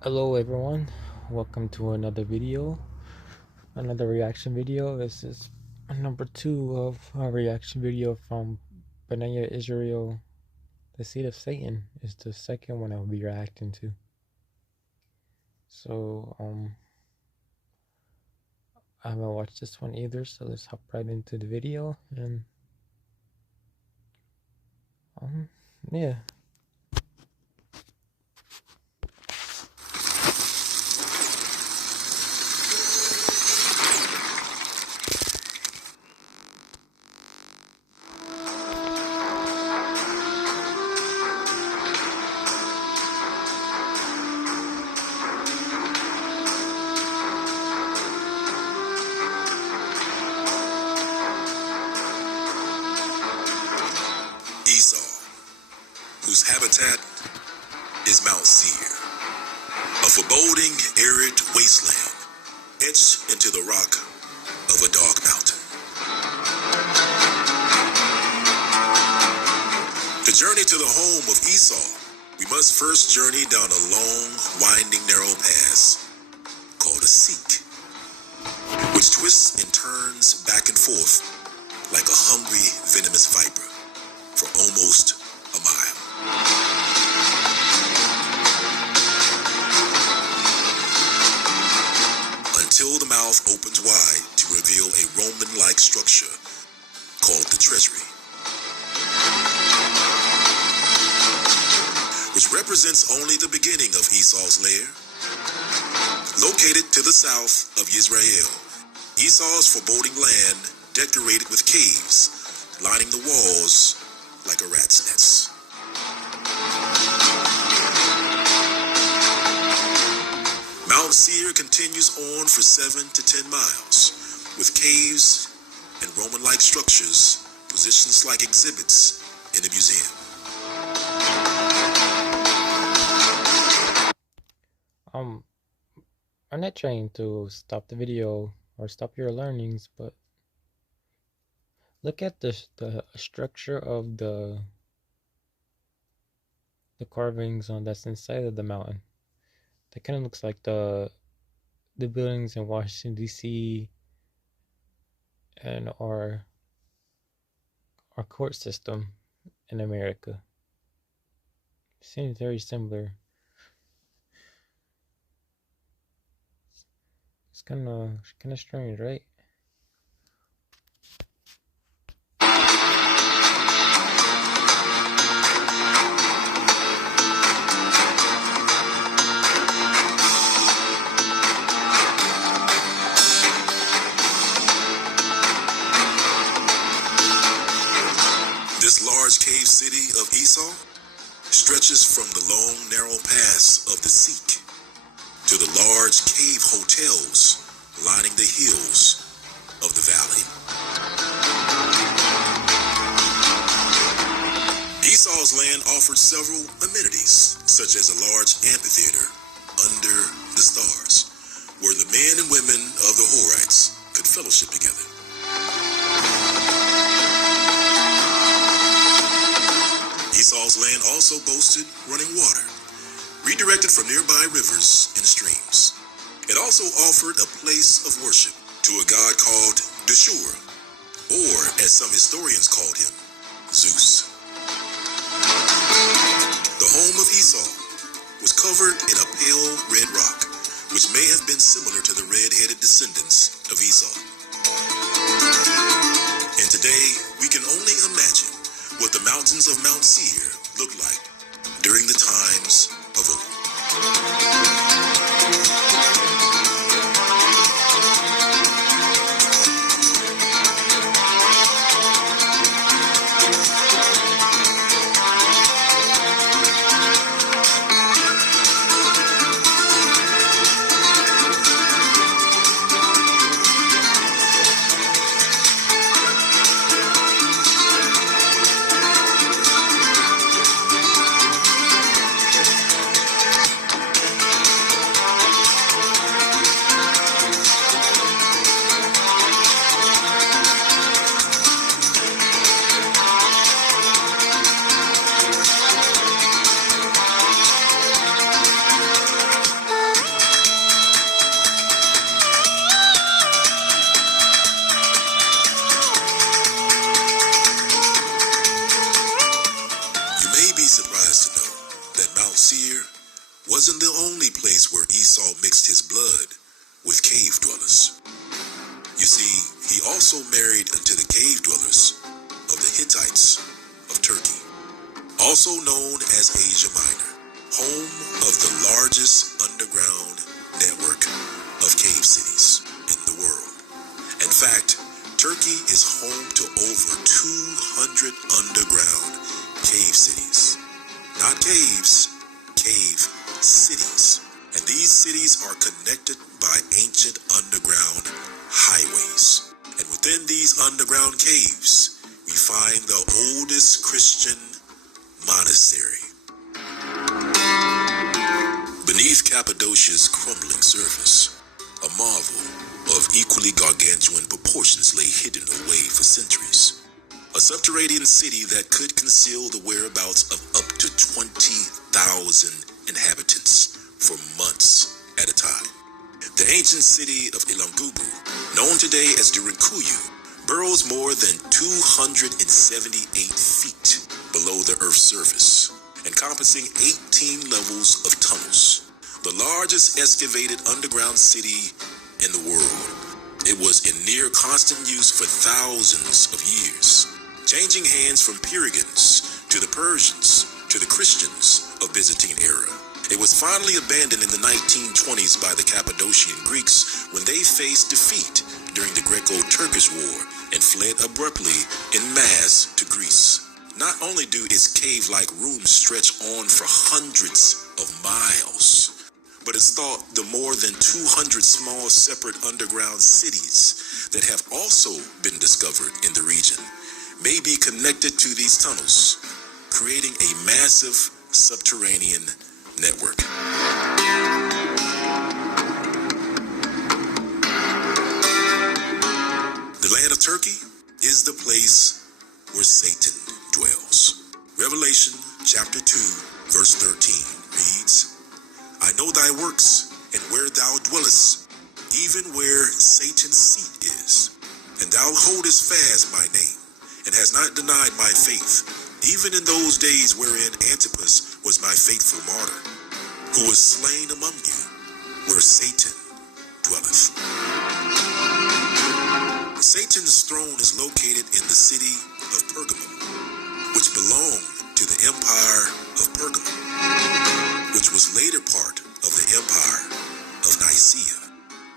Hello everyone, welcome to another video, another reaction video. This is number 2 of our reaction video from Benayah Israel. The Seed of Satan is the second one I'll be reacting to. So I haven't watched this one either, so let's hop right into the video and yeah. Esau, whose habitat is Mount Seir, a foreboding, arid wasteland etched into the rock of a dark mountain. To journey to the home of Esau, we must first journey down a long, winding, narrow pass called a seek, which twists and turns back and forth like a hungry, venomous viper for almost a mile. Until the mouth opens wide to reveal a Roman-like structure called the treasury, which represents only the beginning of Esau's lair. Located to the south of Israel, Esau's foreboding land decorated with caves lining the walls like a rat's nest. Mount Seir continues on for 7 to 10 miles, with caves and Roman-like structures positioned like exhibits in a museum. I'm not trying to stop the video or stop your learnings, but look at the structure of the carvings on that's inside of the mountain. That kind of looks like the buildings in Washington D.C. and our court system in America. Seems very similar. It's kind of strange, right? This large cave city of Esau stretches from the long, narrow pass of the Seek to the large cave hotels lining the hills of the valley. Esau's land offered several amenities, such as a large amphitheater under the stars, where the men and women of the Horites could fellowship together. Esau's land also boasted running water, redirected from nearby rivers and streams. It also offered a place of worship to a god called Deshur, or as some historians called him, Zeus. The home of Esau was covered in a pale red rock, which may have been similar to the red-headed descendants of Esau. And today, we can only imagine what the mountains of Mount Seir looked like during the times of old. Mount Seir wasn't the only place where Esau mixed his blood with cave dwellers. You see, he also married into the cave dwellers of the Hittites of Turkey, also known as Asia Minor, home of the largest underground network of cave cities in the world. In fact, Turkey is home to over 200 underground cave cities. Not caves, cave cities. And these cities are connected by ancient underground highways. And within these underground caves, we find the oldest Christian monastery. Beneath Cappadocia's crumbling surface, a marvel of equally gargantuan proportions lay hidden away for centuries. A subterranean city that could conceal the whereabouts of up to 20,000 inhabitants for months at a time. The ancient city of Ilangubu, known today as Durinkuyu, burrows more than 278 feet below the Earth's surface, encompassing 18 levels of tunnels, the largest excavated underground city in the world. It was in near constant use for thousands of years, changing hands from Pyrrhons to the Persians to the Christians of Byzantine era. It was finally abandoned in the 1920s by the Cappadocian Greeks when they faced defeat during the Greco-Turkish War and fled abruptly en masse to Greece. Not only do its cave-like rooms stretch on for hundreds of miles, but it's thought the more than 200 small separate underground cities that have also been discovered in the region may be connected to these tunnels, creating a massive subterranean network. The land of Turkey is the place where Satan dwells. Revelation chapter 2, verse 13 reads, I know thy works, and where thou dwellest, even where Satan's seat is. And thou holdest fast my name, and hast not denied my faith, even in those days wherein Antipas was my faithful martyr, who was slain among you, where Satan dwelleth. Satan's throne is located in the city of Pergamum, which belonged to the Empire of Pergamum, which was later part of the Empire of Nicaea,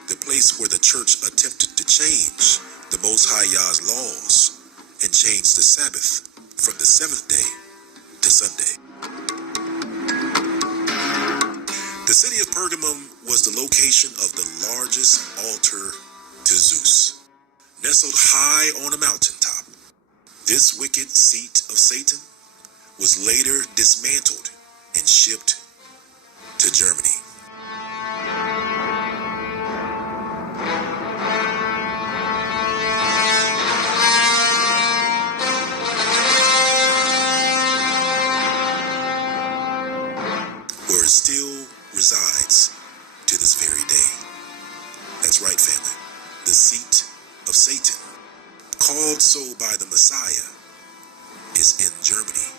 the place where the church attempted to change the Most High Yah's laws and change the Sabbath from the seventh day to Sunday. The city of Pergamum was the location of the largest altar to Zeus, nestled high on a mountaintop. This wicked seat of Satan was later dismantled and shipped to Germany. Where it still resides to this very day. That's right, family. The seat of Satan, called so by the Messiah, is in Germany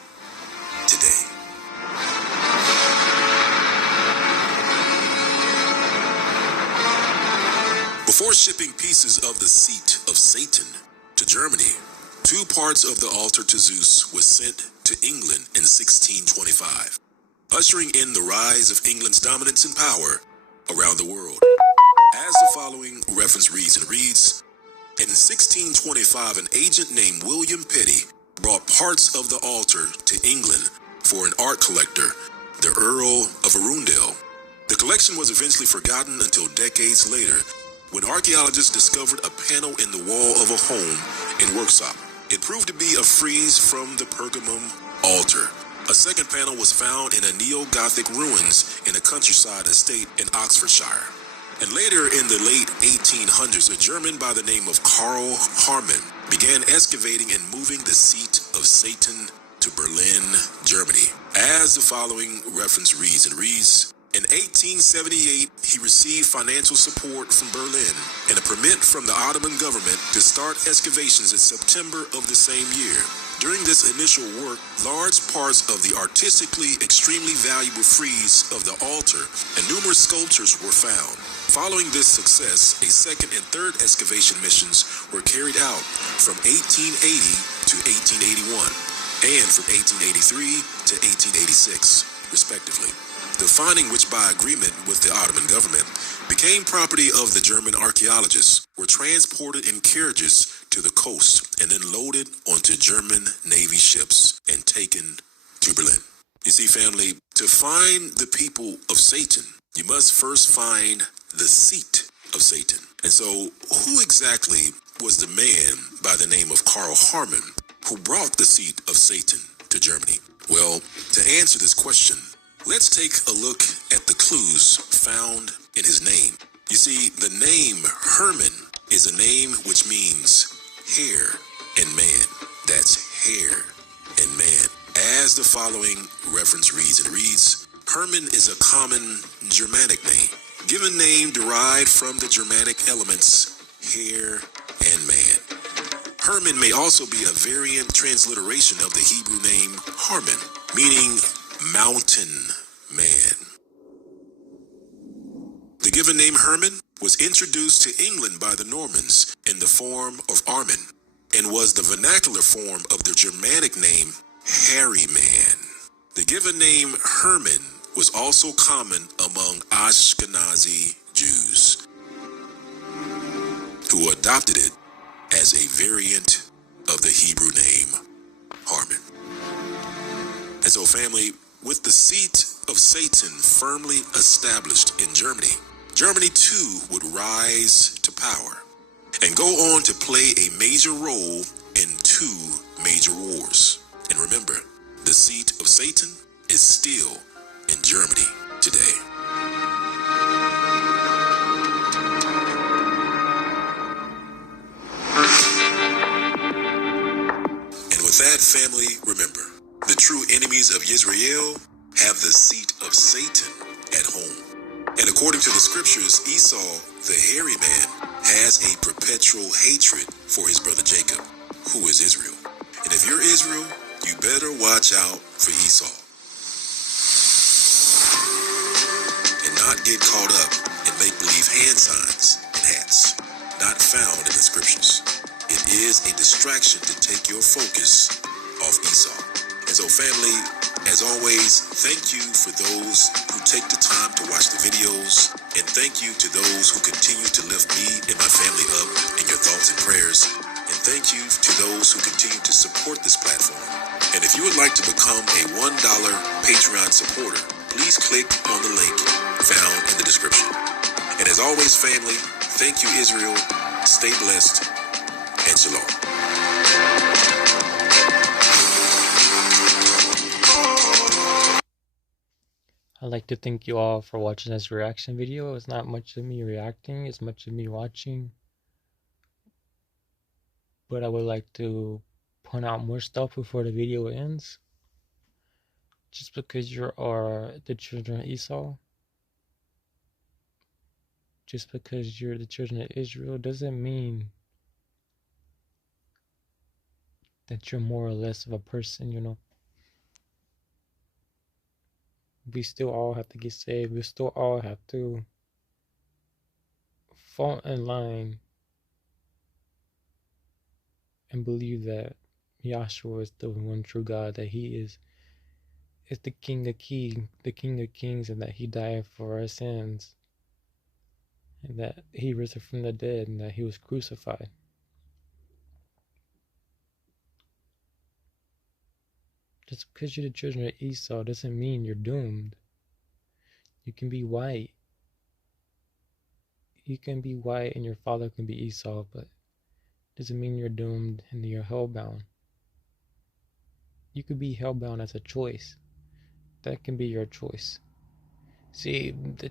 today. Before shipping pieces of the seat of Satan to Germany, two parts of the altar to Zeus was sent to England in 1625, ushering in the rise of England's dominance and power around the world. As the following reference reads, in 1625, an agent named William Petty brought parts of the altar to England for an art collector, the Earl of Arundel. The collection was eventually forgotten until decades later, when archaeologists discovered a panel in the wall of a home in Worksop. It proved to be a frieze from the Pergamum altar. A second panel was found in a neo-Gothic ruins in a countryside estate in Oxfordshire. And later in the late 1800s, a German by the name of Karl Harman began excavating and moving the seat of Satan to Berlin, Germany. As the following reference reads, in 1878, he received financial support from Berlin and a permit from the Ottoman government to start excavations in September of the same year. During this initial work, large parts of the artistically extremely valuable frieze of the altar and numerous sculptures were found. Following this success, a second and third excavation missions were carried out from 1880 to 1881 and from 1883 to 1886, respectively. The finding, which by agreement with the Ottoman government became property of the German archaeologists, were transported in carriages to the coast and then loaded onto German Navy ships and taken to Berlin. You see, family, to find the people of Satan, you must first find the seat of Satan. And so, who exactly was the man by the name of Karl Harman who brought the seat of Satan to Germany? Well, to answer this question, let's take a look at the clues found in his name. You see, the name Herman is a name which means hair and man. That's hair and man. As the following reference reads, it reads, Herman is a common Germanic name. Given name derived from the Germanic elements hair and man. Herman may also be a variant transliteration of the Hebrew name Harman, meaning mountain man. The given name Herman was introduced to England by the Normans in the form of Armin and was the vernacular form of the Germanic name hairy man. The given name Herman was also common among Ashkenazi Jews who adopted it as a variant of the Hebrew name Harman. And so, family, with the seat of Satan firmly established in Germany, Germany too would rise to power and go on to play a major role in two major wars. And remember, the seat of Satan is still in Germany today. And with that, family, remember, the true enemies of Israel have the seat of Satan at home. And according to the scriptures, Esau, the hairy man, has a perpetual hatred for his brother Jacob, who is Israel. And if you're Israel, you better watch out for Esau and not get caught up in make-believe hand signs and hats not found in the scriptures. It is a distraction to take your focus off Esau. And so, family, as always, thank you for those who take the time to watch the videos, and thank you to those who continue to lift me and my family up in your thoughts and prayers, and thank you to those who continue to support this platform. And if you would like to become a $1 Patreon supporter, please click on the link found in the description. And as always, family, thank you, Israel, stay blessed, and shalom. I'd like to thank you all for watching this reaction video. It's not much of me reacting, it's much of me watching. But I would like to point out more stuff before the video ends. Just because you are the children of Esau, just because you're the children of Israel, doesn't mean that you're more or less of a person, you know. We still all have to get saved. We still all have to fall in line and believe that Yahshua is the one true God, that He is the King of Kings, and that He died for our sins, and that He rose from the dead, and that He was crucified. Just because you're the children of Esau doesn't mean you're doomed. You can be white. You can be white and your father can be Esau, but it doesn't mean you're doomed and you're hellbound. You could be hellbound as a choice. That can be your choice. See, the